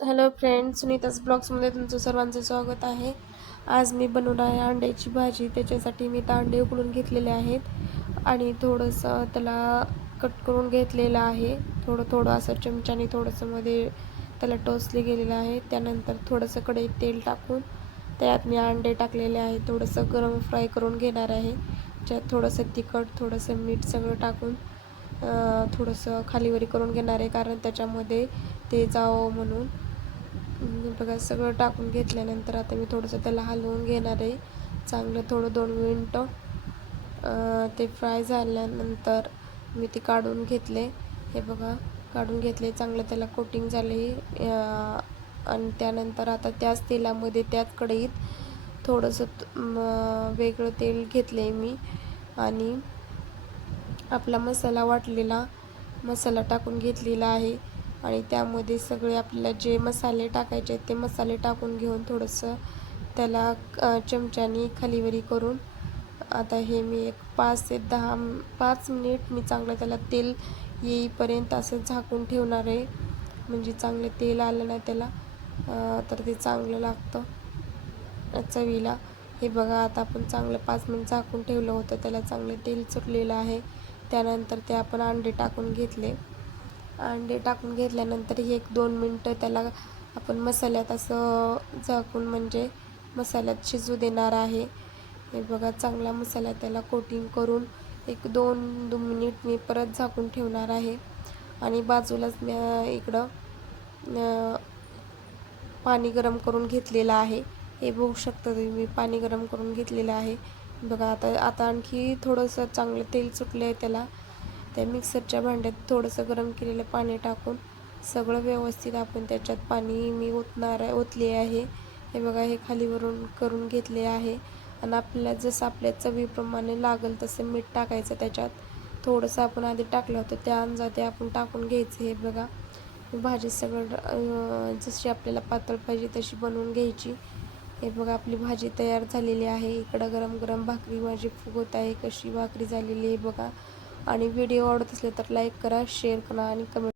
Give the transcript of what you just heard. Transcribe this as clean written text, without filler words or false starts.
Hello friends, Sunita's ब्लॉग्समध्ये तुमचं सर्वांचं स्वागत आहे. आज मी बनवणार आहे अंड्याची भाजी. त्याच्यासाठी मी अंडे उकडून घेतलेले आहेत आणि थोडंसं त्याला कट करून घेतलेलं आहे. थोडं थोडं असं चमच्याने थोडंसं मध्ये त्याला टोचले गेलेलं आहे. त्यानंतर थोडंसं कढईत तेल टाकून त्यात मी अंडे टाकलेले आहे. थोडंसं गरम फ्राय करून घेणार आहे. त्यात थोडंसं तिखट, थोडंसं मीठ सगळं टाकून थोडंसं खालीवरी करून घेणार आहे, कारण त्याच्यामध्ये ते जावं म्हणून. बघा, सगळं टाकून घेतल्यानंतर आता मी थोडंसं त्याला हलवून घेणार आहे चांगलं. थोडं 2 मिनटं ते फ्राय झाल्यानंतर मी ते काढून घेतले. हे बघा, काढून घेतले, चांगलं त्याला कोटिंग झाले. आणि त्यानंतर आता त्याच तेलामध्ये, त्याच कढईत थोडंसं वेगळं तेल घेतले मी आणि आपला मसाला वाटलेला मसाला टाकून घेतलेला आहे. आणि त्यामध्ये सगळे आपल्याला जे मसाले टाकायचे ते मसाले टाकून घेऊन थोडंसं त्याला चमच्याने खालीवरी करून आता हे मी एक 5 मिनिट मी चांगलं त्याला तेल येईपर्यंत असं झाकून ठेवणार आहे. म्हणजे चांगलं तेल आलं ना त्याला तर ते चांगलं लागतं चवीला. हे बघा, आता आपण चांगलं 5 मिनिट झाकून ठेवलं होतं, त्याला चांगलं तेल सुटलेलं आहे. त्यानंतर ते आपण अंडे टाकून घेतले. अंडे टाकून घेतल्यानंतर हे 1-2 मिनटं त्याला आपण मसाल्यात असं झाकून, म्हणजे मसाल्यात शिजू देणार आहे. हे बघा, चांगला मसाला त्याला कोटिंग करून 1-2 मिनिट मी परत झाकून ठेवणार आहे. आणि बाजूलाच मी इकडं पाणी गरम करून घेतलेलं आहे. हे बघू शकता तुम्ही, पाणी गरम करून घेतलेलं आहे. बघा, आता आणखी थोडंसं चांगलं तेल सुटलं आहे त्याला. त्या मिक्सरच्या भांड्यात थोडंसं गरम केलेलं पाणी टाकून सगळं व्यवस्थित आपण त्याच्यात पाणी मी ओतले आहे. हे बघा, हे खालीवरून करून घेतले आहे. आणि आपल्याला जसं आपल्या चवीप्रमाणे लागेल तसं मीठ टाकायचं. त्याच्यात थोडंसं आपण आधी टाकलं होतं त्या अंदाजे आपण टाकून घ्यायचं. हे बघा, भाजी सगळं जशी आपल्याला पातळ पाहिजे तशी बनवून घ्यायची. हे बघा, आपली भाजी तयार झालेली आहे. इकडं गरम गरम भाकरी माझी फुगत आहे. कशी भाकरी झालेली आहे बघा. आणि व्हिडिओ आवडत असले तर लाईक करा, शेअर करा आणि कमेंट